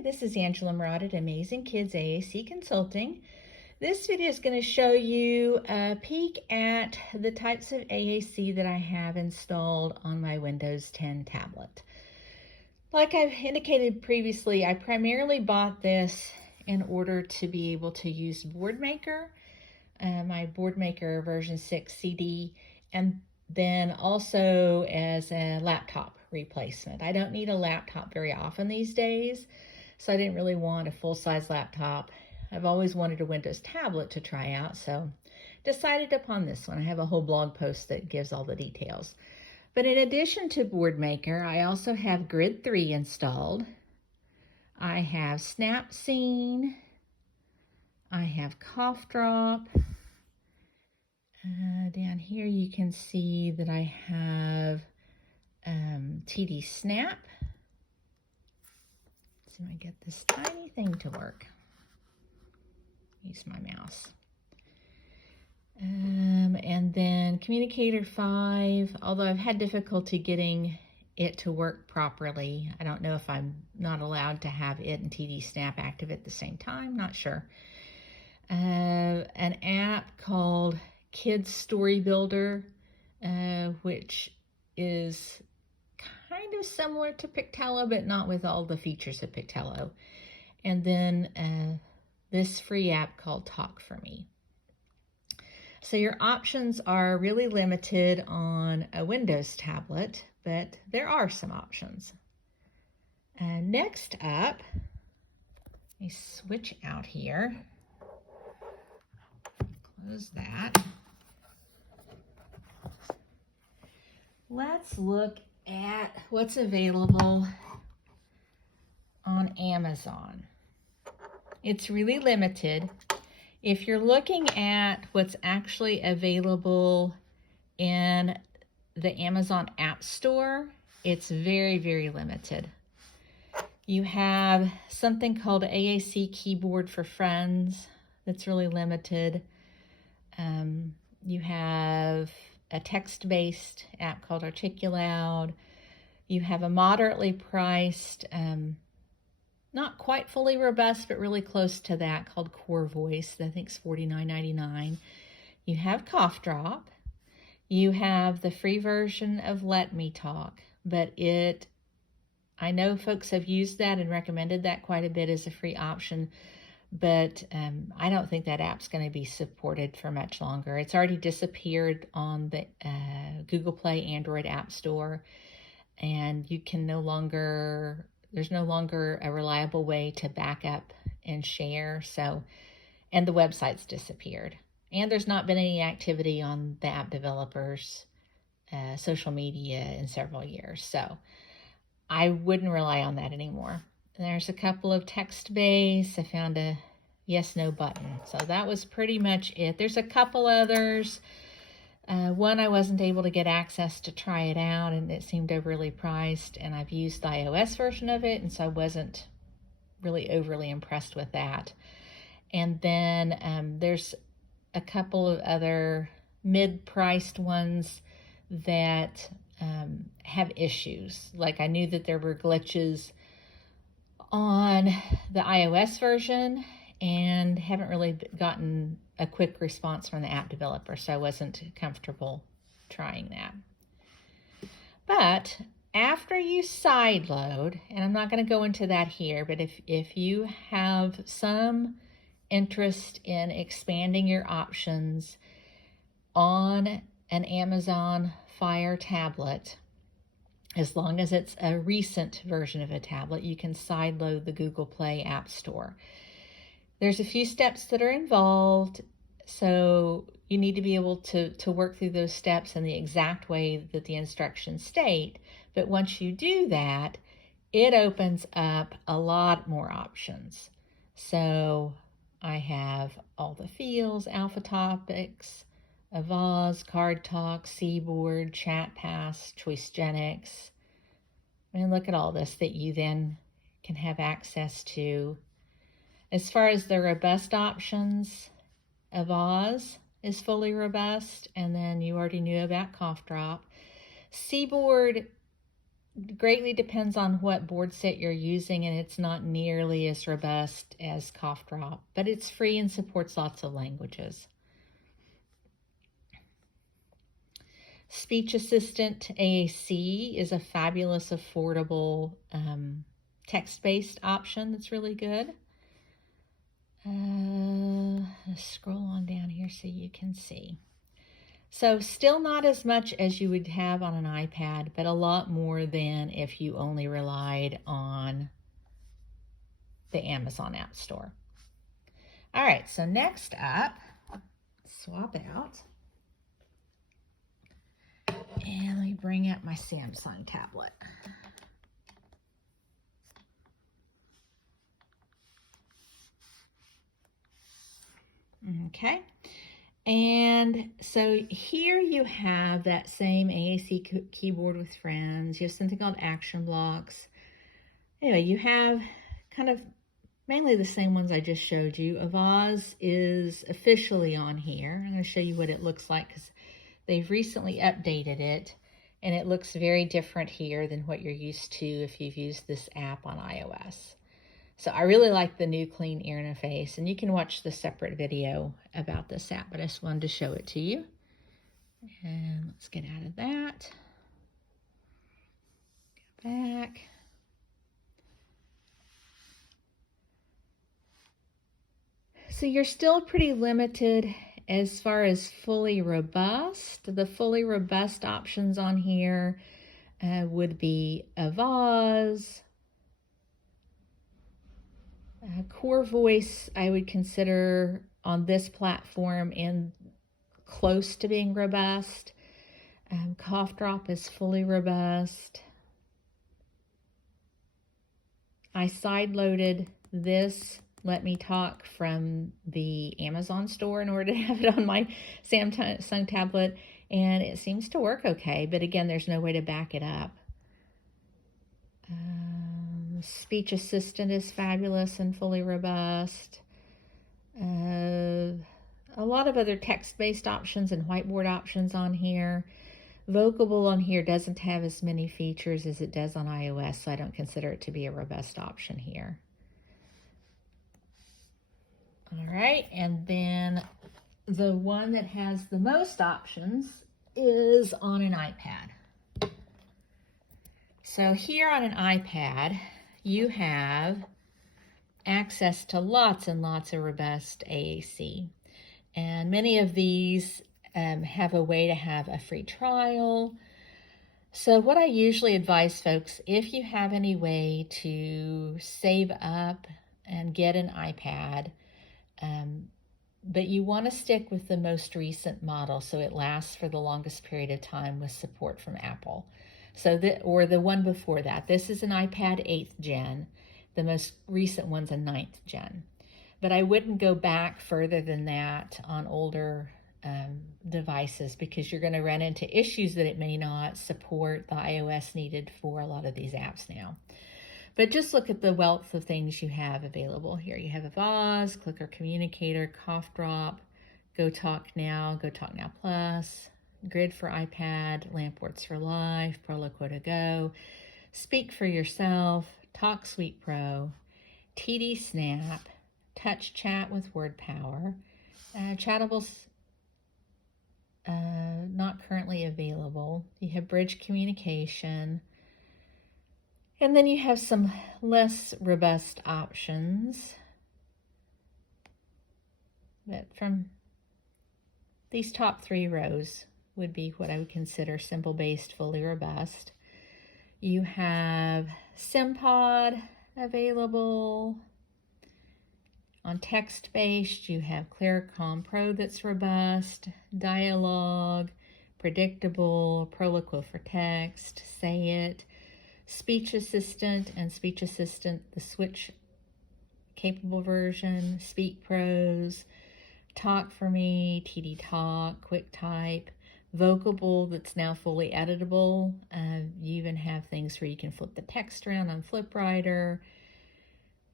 Hi, this is Angela Moorad at Amazing Kids AAC Consulting. This video is going to show you a peek at the types of AAC that I have installed on my Windows 10 tablet. Like I've indicated previously, I primarily bought this in order to be able to use BoardMaker, my BoardMaker version 6 CD, and then also as a laptop replacement. I don't need a laptop very often these days, so I didn't really want a full-size laptop. I've always wanted a Windows tablet to try out, so decided upon this one. I have a whole blog post that gives all the details. But in addition to BoardMaker, I also have Grid 3 installed. I have Snapseed. I have Cough Drop. Down here you can see that I have TD Snap. Let's see if I get this tiny thing to work. Use my mouse. And then Communicator 5, although I've had difficulty getting it to work properly. I don't know if I'm not allowed to have it and TD Snap active at the same time, not sure. An app called Kids Story Builder, which is kind of similar to Pictello, but not with all the features of Pictello. And then this free app called Talk For Me. So your options are really limited on a Windows tablet, but there are some options. Next up, let me switch out here. Close that. Let's look at what's available on Amazon. It's really limited. If you're looking at what's actually available in the Amazon App Store, it's very, very limited. You have something called AAC Keyboard for Friends that's really limited. You have a text-based app called Articulate. You have a moderately priced, not quite fully robust, but really close to that, called Core Voice. I think it's $49.99. You have Cough Drop. You have the free version of Let Me Talk, but I know folks have used that and recommended that quite a bit as a free option, but I don't think that app's going to be supported for much longer. It's already disappeared on the Google Play Android App Store, and you can there's no longer a reliable way to back up and share, and the website's disappeared. And there's not been any activity on the app developers' social media in several years, so I wouldn't rely on that anymore. There's a couple of text-based. I found a yes/no button. So that was pretty much it. There's a couple others. One I wasn't able to get access to try it out, and it seemed overly priced, and I've used the iOS version of it, and so I wasn't really overly impressed with that. And then there's a couple of other mid-priced ones that have issues. Like I knew that there were glitches on the iOS version and haven't really gotten a quick response from the app developer, so I wasn't comfortable trying that. But after you sideload, and I'm not going to go into that here, but if you have some interest in expanding your options on an Amazon Fire tablet, as long as it's a recent version of a tablet, you can sideload the Google Play App Store. There's a few steps that are involved, so you need to be able to work through those steps in the exact way that the instructions state. But once you do that, it opens up a lot more options. So I have all the fields, alpha topics, Avaz, Card Talk, Seaboard, Chat Pass, Choicegenics. And look at all this that you then can have access to. As far as the robust options, Avaz is fully robust, and then you already knew about Cough Drop. Seaboard greatly depends on what board set you're using, and it's not nearly as robust as Cough Drop, but it's free and supports lots of languages. Speech Assistant AAC is a fabulous, affordable text-based option that's really good. Let's scroll on down here so you can see. So still not as much as you would have on an iPad, but a lot more than if you only relied on the Amazon App Store. All right, so next up, swap out. And let me bring up my Samsung tablet. Okay. And so here you have that same AAC keyboard with friends. You have something called action blocks. Anyway, you have kind of mainly the same ones I just showed you. OMaz is officially on here. I'm going to show you what it looks like because they've recently updated it, and it looks very different here than what you're used to if you've used this app on iOS. So I really like the new clean interface, and you can watch the separate video about this app, but I just wanted to show it to you. And let's get out of that. Go back. So you're still pretty limited as far as fully robust. The fully robust options on here would be OMaz. Core voice, I would consider on this platform and close to being robust. Cough Drop is fully robust. I side-loaded this Let Me Talk from the Amazon store in order to have it on my Samsung tablet, and it seems to work okay, but again, there's no way to back it up. Speech Assistant is fabulous and fully robust. A lot of other text-based options and whiteboard options on here. Vocable on here doesn't have as many features as it does on iOS, so I don't consider it to be a robust option here. All right, and then the one that has the most options is on an iPad. So here on an iPad, you have access to lots and lots of robust AAC. And many of these have a way to have a free trial. So what I usually advise folks, if you have any way to save up and get an iPad, but you want to stick with the most recent model so it lasts for the longest period of time with support from Apple. Or the one before that. This is an iPad 8th gen. The most recent one's a 9th gen. But I wouldn't go back further than that on older devices because you're going to run into issues that it may not support the iOS needed for a lot of these apps now. But just look at the wealth of things you have available here. You have OMaz, Clicker Communicator, Cough Drop, Go Talk Now Plus, Grid for iPad, Lampwords for Life, Proloquo to Go, Speak for Yourself, Talk Suite Pro, TD Snap, Touch Chat with Word Power, Chattables not currently available. You have Bridge Communication, and then you have some less robust options. But from these top 3 rows would be what I would consider simple-based, fully robust. You have SimPod available. On text-based, you have Claricom Pro that's robust, Dialogue, Predictable, Proloquo for Text, Say It, Speech Assistant, and Speech Assistant, the Switch capable version, Speak Pros, Talk for Me, TD Talk, QuickType, Vocable that's now fully editable. You even have things where you can flip the text around on FlipWriter.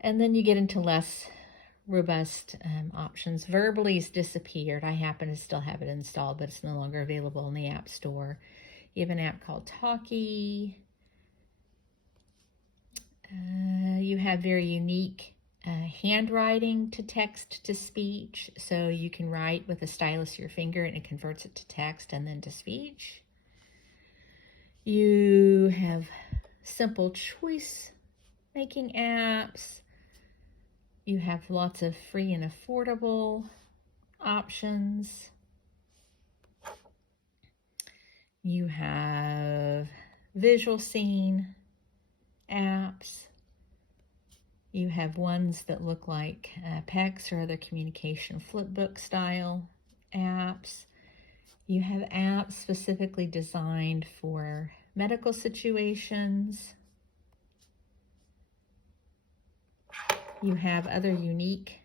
And then you get into less robust options. Verbally's disappeared. I happen to still have it installed, but it's no longer available in the App Store. You have an app called Talkie. You have very unique handwriting to text to speech, so you can write with a stylus or your finger and it converts it to text and then to speech. You have simple choice making apps. You have lots of free and affordable options. You have visual scene apps. You have ones that look like PECs or other communication flipbook style apps. You have apps specifically designed for medical situations. You have other unique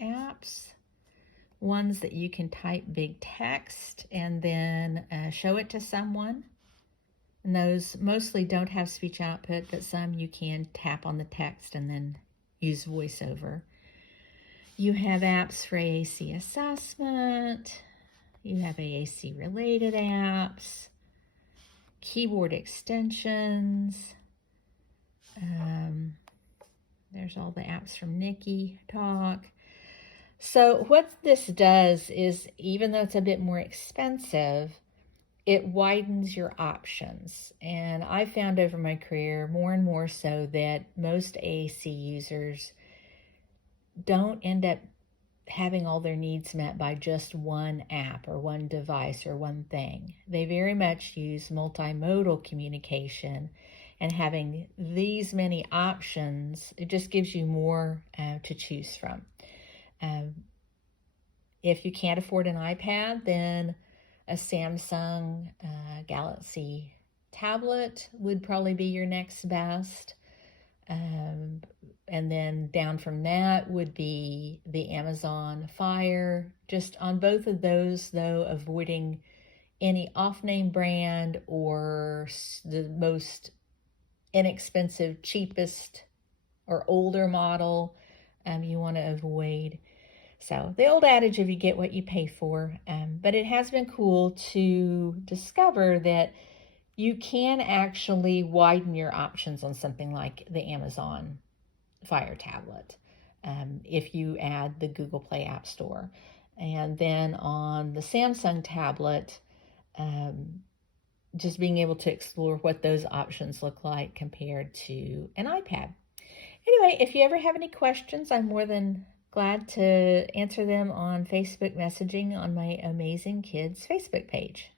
apps, ones that you can type big text and then show it to someone. And those mostly don't have speech output, but some you can tap on the text and then use voiceover. You have apps for AAC assessment. You have AAC related apps, keyboard extensions. There's all the apps from Nikki Talk. So what this does is, even though it's a bit more expensive, it widens your options. And I found over my career more and more so that most AAC users don't end up having all their needs met by just one app or one device or one thing. They very much use multimodal communication, and having these many options, it just gives you more to choose from. If you can't afford an iPad, then a Samsung Galaxy tablet would probably be your next best. And then down from that would be the Amazon Fire. Just on both of those, though, avoiding any off-name brand or the most inexpensive, cheapest, or older model you want to avoid. So the old adage of you get what you pay for, but it has been cool to discover that you can actually widen your options on something like the Amazon Fire tablet if you add the Google Play App Store. And then on the Samsung tablet, just being able to explore what those options look like compared to an iPad. Anyway, if you ever have any questions, I'm more than glad to answer them on Facebook messaging on my Amazing Kids Facebook page.